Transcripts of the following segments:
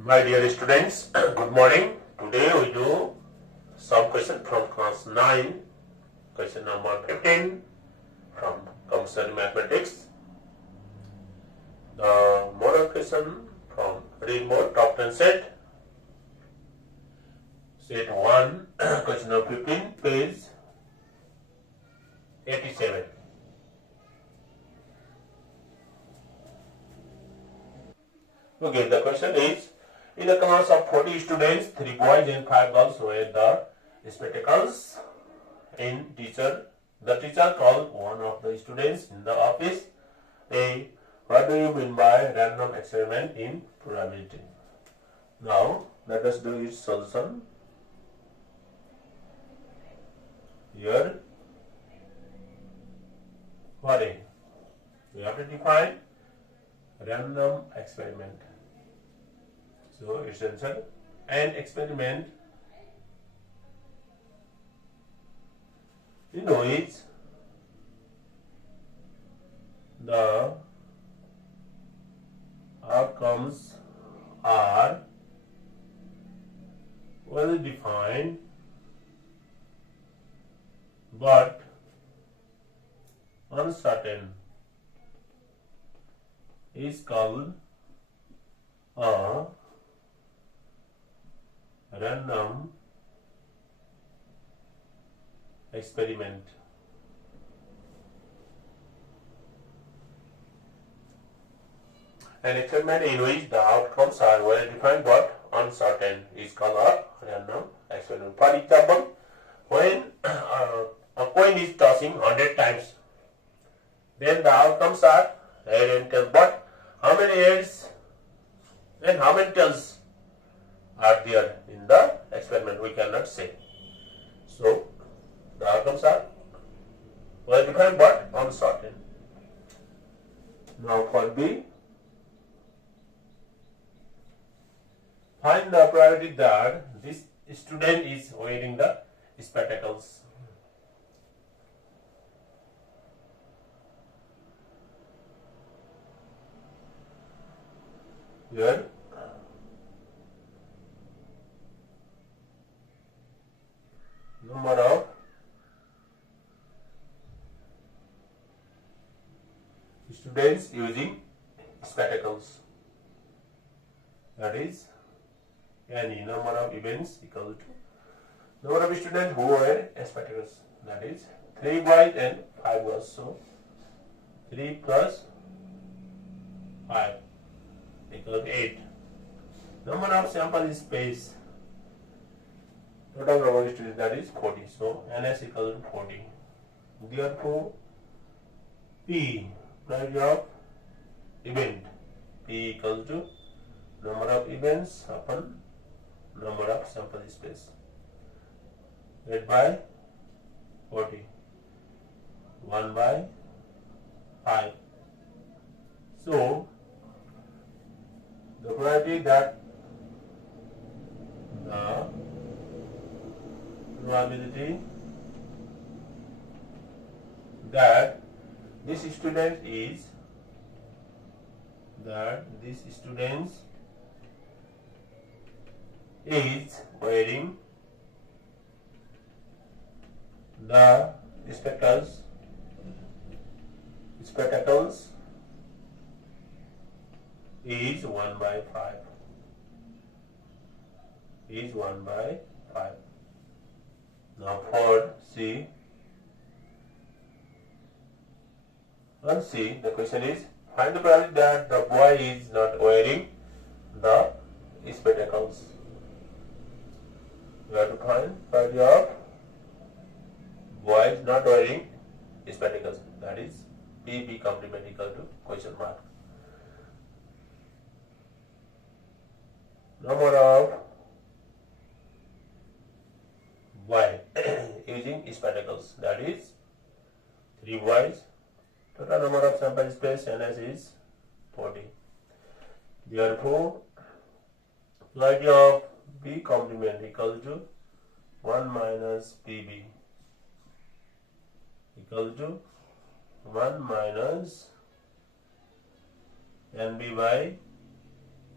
My dear students, good morning. Today we do some question from class 9, question number 15 from compulsory mathematics. The model question from Readmore top 10 set. Set 1, question number 15, page 87. Okay, the question is, in a class of 40 students, 3 boys and 5 girls wear the spectacles. The teacher called one of the students in the office. A. What do you mean by random experiment in probability? Now, let us do its solution. Here, what is? We have to define random experiment. So it's answer. An experiment in which the outcomes are well defined but uncertain is called a random experiment. An experiment in which the outcomes are well defined but uncertain is called a random experiment. For example, when a coin is tossing 100 times, then the outcomes are head and tail. But how many heads and how many tails are there in the experiment? We cannot say. So the outcomes are well defined but uncertain. Now for B, find the probability that this student is wearing the spectacles. Here, number of students using spectacles, that is any number of events equal to number of students who wear spectacles, that is 3 boys and 5 girls. So 3 plus 5 equal to 8. Number of sample space, total number of students, that is 40. So NS equal to 40. Therefore, P, probability of event, P equal to number of events upon number of sample space, 8 by 40, 1 by 5. So the probability that this student is wearing the spectacles is 1 by 5. Now for C, on C, the question is, find the probability that the boy is not wearing the spectacles. We have to find probability of boy is not wearing spectacles, that is B complement equal to question mark. Number of boys using spectacles, that is 3 boys. Total number of sample space NS is 40. Therefore, probability of B complement equal to 1 minus PB equal to 1 minus NB by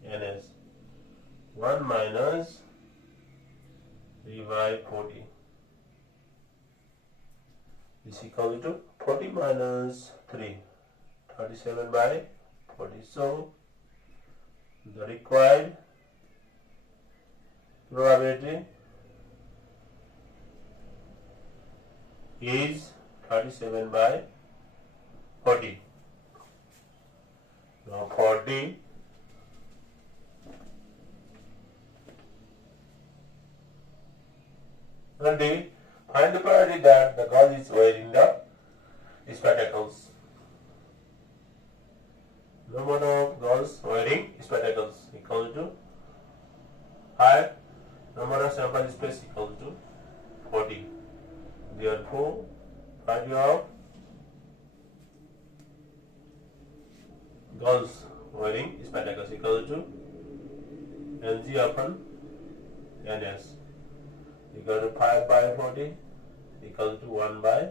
NS. 1 minus 3 by 40 is equal to 40 minus 3, 37 by 40. So the required probability is 37 by 40. Now for D, find the probability that the girl is wearing the spectacles. Number of girls wearing spectacles equal to 5. Number of sample space equal to 40. Therefore, value of girls wearing spectacles equal to Lg upon Ns equal to 5 by 40 equal to 1 by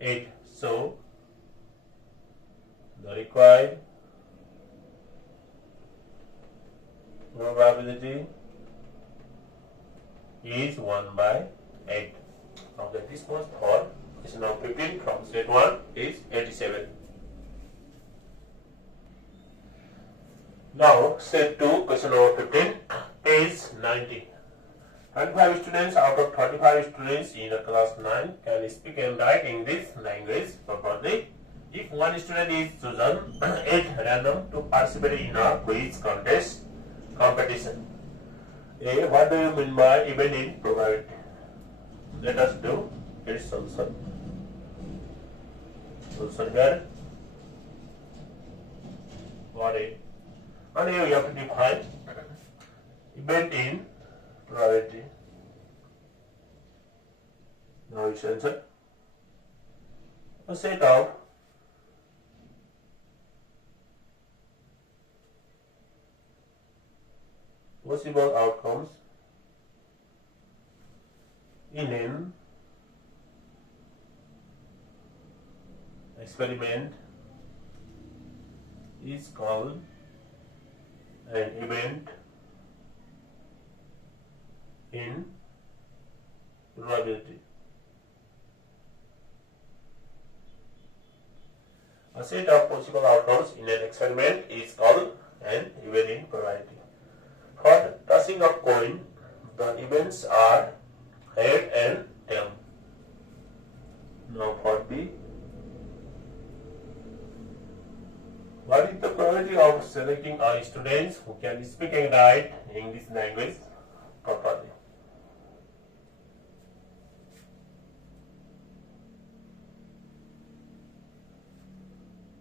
8. So, the required probability is 1 by 8. Okay, this was for question number 15 from set 1 is 87. Now, set 2, question number 15 is 90. 25 students out of 35 students in class 9 can speak and write English language properly. If one student is chosen at random to participate in a quiz contest competition. A. What do you mean by event in probability? Let us do its solution. Solution here. What A? And here you have to define event in probability. Now its answer. A set of possible outcomes in an experiment is called an event in probability. A set of possible outcomes in an experiment is called an event in probability. For tossing a coin, the events are head and tail. Now for B, what is the probability of selecting a student who can speak and write English language properly?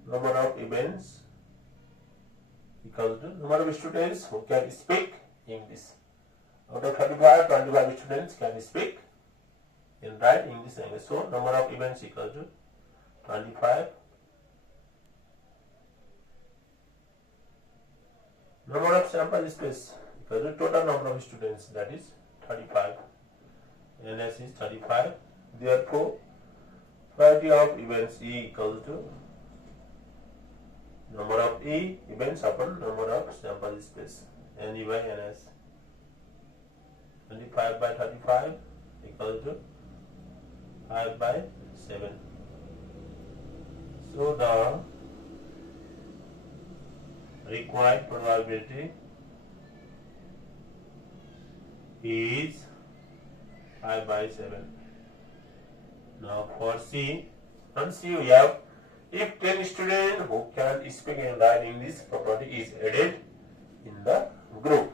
Number of events equal to number of students who can speak English. Out of 35, 25 students can speak and write English language. So, number of events equal to 25. Number of sample space equal to total number of students, that is 35. NS is 35. Therefore, probability of events E equal to number of E events upon number of sample space, NE by NS. 25 by 35 equal to 5 by 7. So the required probability is 5 by 7. Now for C, on C we have if 10 students who can speak and write English properly is added in the group,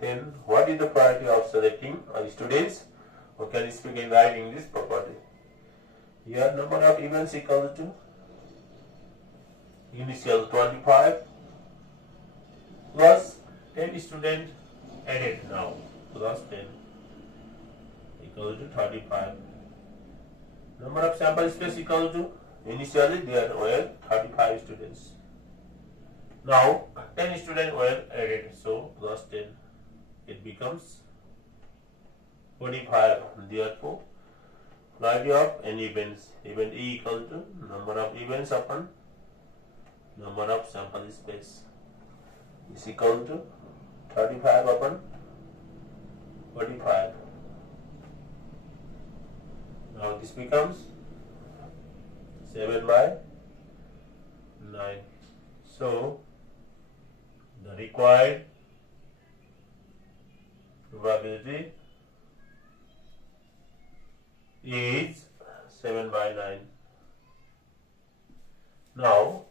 then what is the probability of selecting students who can speak and write English properly? Here number of events equal to initial 25 plus 10 students added now plus 10 equal to 35. Number of sample space equal to initially there were 35 students. Now 10 students were added, so plus 10 it becomes 45. Therefore, probability of any events, event E equal to number of events upon number of sample space is equal to 35 upon 45. Now this becomes 7 by 9. So the required probability is 7 by 9. Now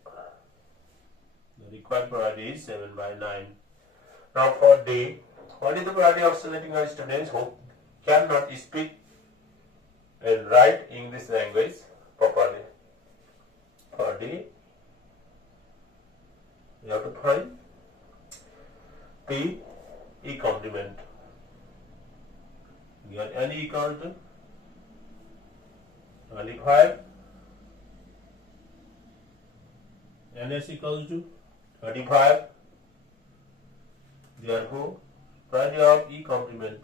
the required probability is 7 by 9. Now for D, what is the probability of selecting a student who cannot speak and write English language properly? For D, you have to find P E complement. You got N equal to 25, N is equal to 35. Therefore, probability of E complement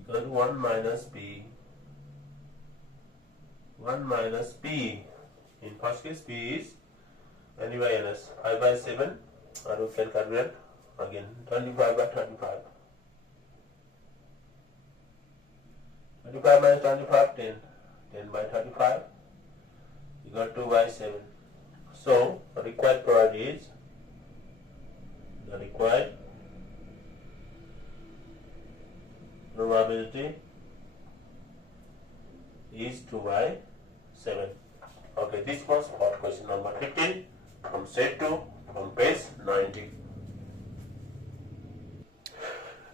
equal to 1 minus P. 1 minus P. In first case, P is N by NS, 5 by 7, or we can calculate again 25 by 25. 25 minus 25, 10. 10 by 35, you got 2 by 7. So, the required probability is, the required probability is 2 by 7. Okay, this was for question number 15 from set 2 from page 90.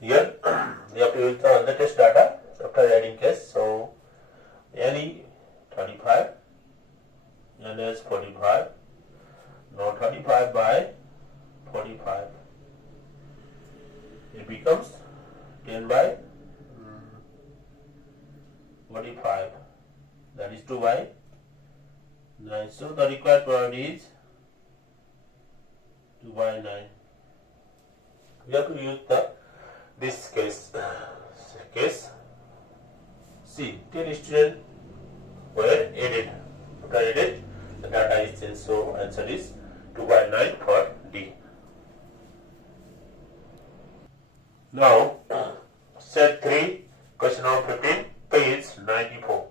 Here, we have to use the test data after adding case. So, N 35, N is 45. Now 35 by 45. It becomes 10 by 45. That is 2 by 9. So the required probability is 2 by 9. We have to use this case C. 10 students were added. After added, the data is changed. So answer is 2 by 9 for D. Now, set 3, question number 15, page 94.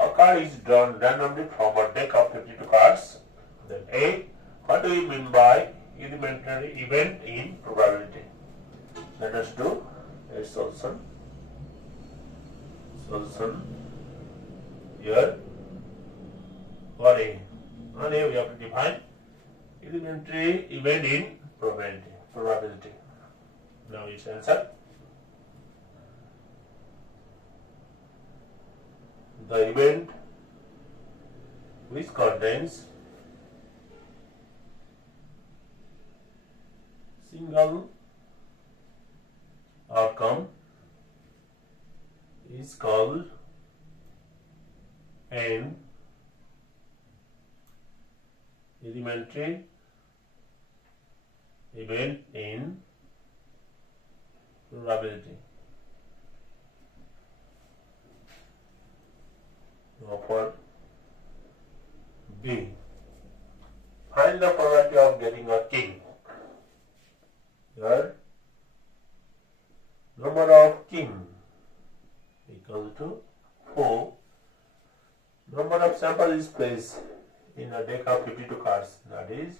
A card is drawn randomly from a deck of 52 cards. Then A. What do you mean by elementary event in probability? Let us do a solution. Here for A. On A we have to define elementary event in probability. Now its answer. The event which contains single outcome is called an elementary event in probability. Now for B, find the probability of getting a king. Here, number of king equal to 4. Number of sample is placed in a deck of 52 cards, that is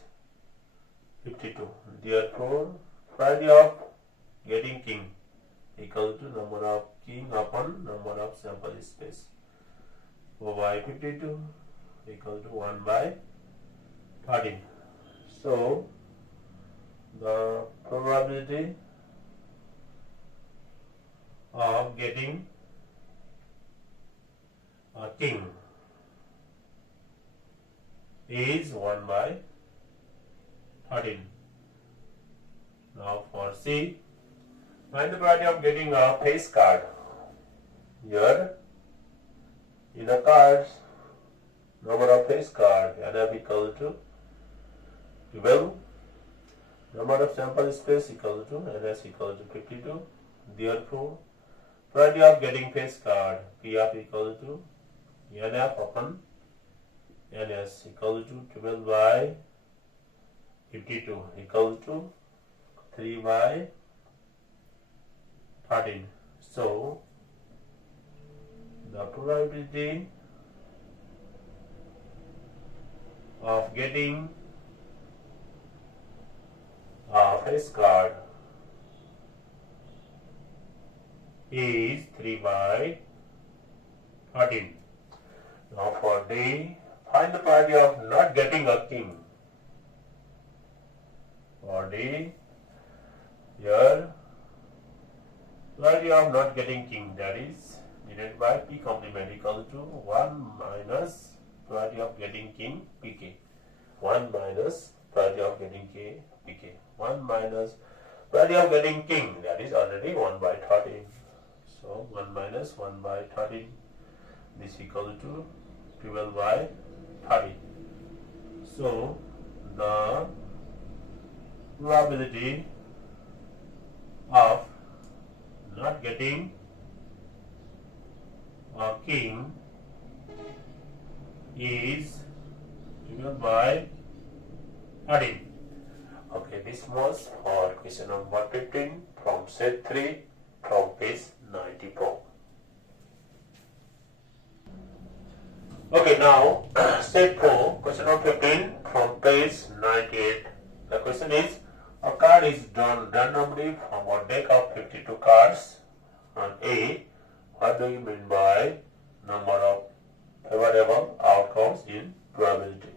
52. Therefore, probability of getting king equal to number of king upon number of sample space. 4 by 52 equal to 1 by 13. So, the probability of getting a king is 1 by 13. Now for C, find the probability of getting a face card. Here, in a cards, number of face card NF equal to 12. Number of sample space equal to NS equal to 52. Therefore, probability of getting face card PF equal to NF upon NS equal to 12 by 52 equal to 3 by 13. So the probability of getting a face card is 3 by 13. Now for D, find the probability of not getting a king. For D, here probability of not getting king, that is divided by P complement equal to 1 minus probability of getting king Pk. 1 minus probability of getting K Pk. 1 minus probability of getting king, that is already 1 by 13. So 1 minus 1 by 13, this equal to 12 by 30. So the probability of not getting a king is 12 by 13. Okay, this was for question number 15 from set 3 from page 94. Okay, now set 4, question number 15 from page 98. The question is, a card is drawn randomly from a deck of 52 cards on A. What do you mean by number of favorable outcomes in probability?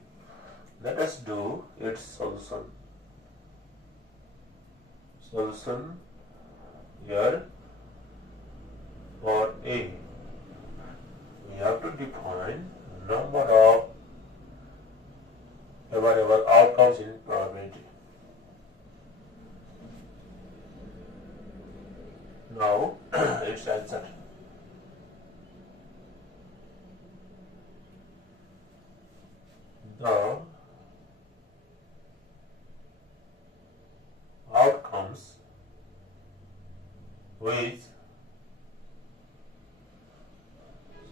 Let us do its solution. Solution here for A. We have to define number of favorable outcomes in probability. Now its answer. The outcomes which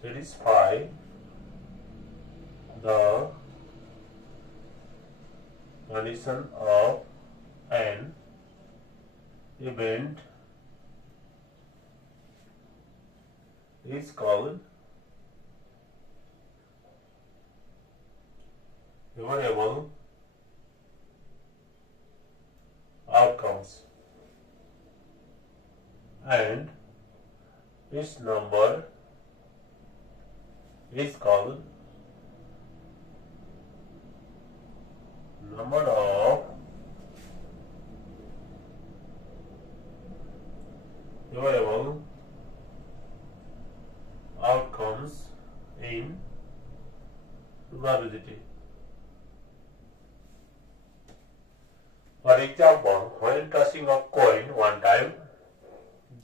satisfy the condition of an event is called favorable outcomes, and this number is called number of favorable outcomes in probability. For example, when tossing a coin one time,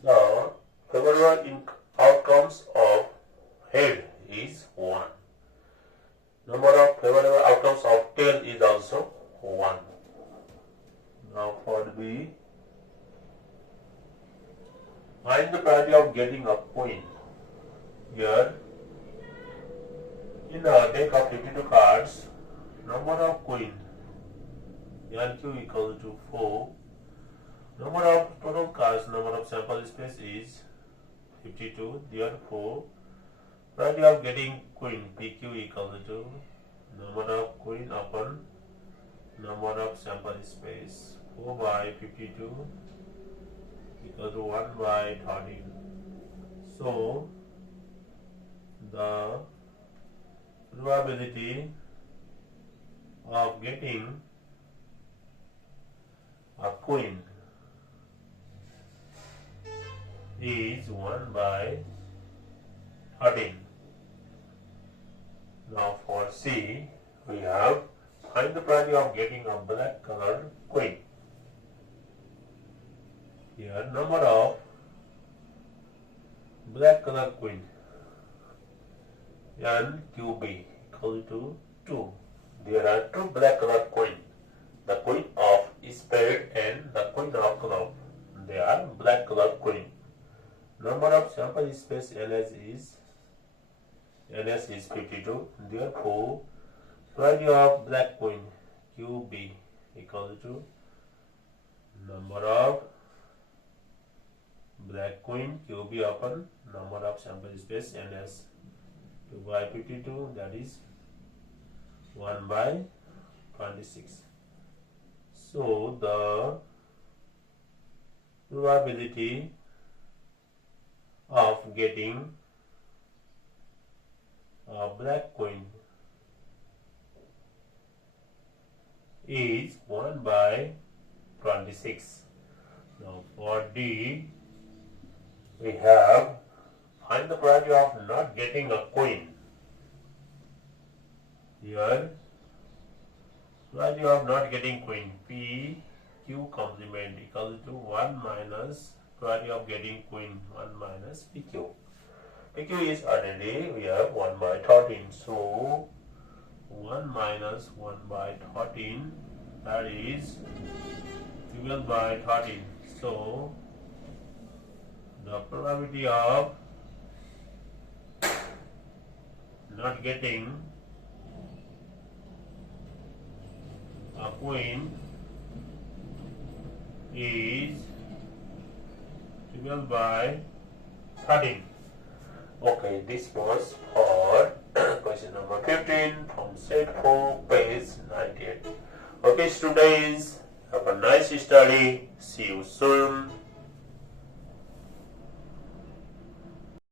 the favorable outcomes of head is 1. Number of favorable outcomes of tail is also 1. Now for B, find the probability of getting a coin. Here, in a deck of 52 cards, number of coins NQ equal to 4. Number of total cards, number of sample space is 52. Therefore, probability of getting queen PQ equal to number of queen upon number of sample space. 4 by 52 equal to 1 by 13. So, the probability of getting a queen is 1 by 13. Now for C, we have find the probability of getting a black colored queen. Here number of black colored queen NQB equal to 2. There are 2 black colored queen. The queen of spade and the queen of club. They are black colored queen. Number of sample space NS is 52. Therefore, probability of black queen QB equal to number queen, QB upon number of sample space n as 2 by 52, that is 1 by 26. So the probability of getting a black coin is 1 by 26. Now for D, we have find the probability of not getting a coin. Here, probability of not getting coin, P Q complement equals to 1 minus probability of getting coin, 1 minus PQ. PQ is already, we have 1 by 13. So 1 minus 1 by 13, that is 12 by 13. So the probability of not getting a coin is 12 by 13. Okay, this was for question number 15 from set 4, page 98. Okay, students, have a nice study. See you soon.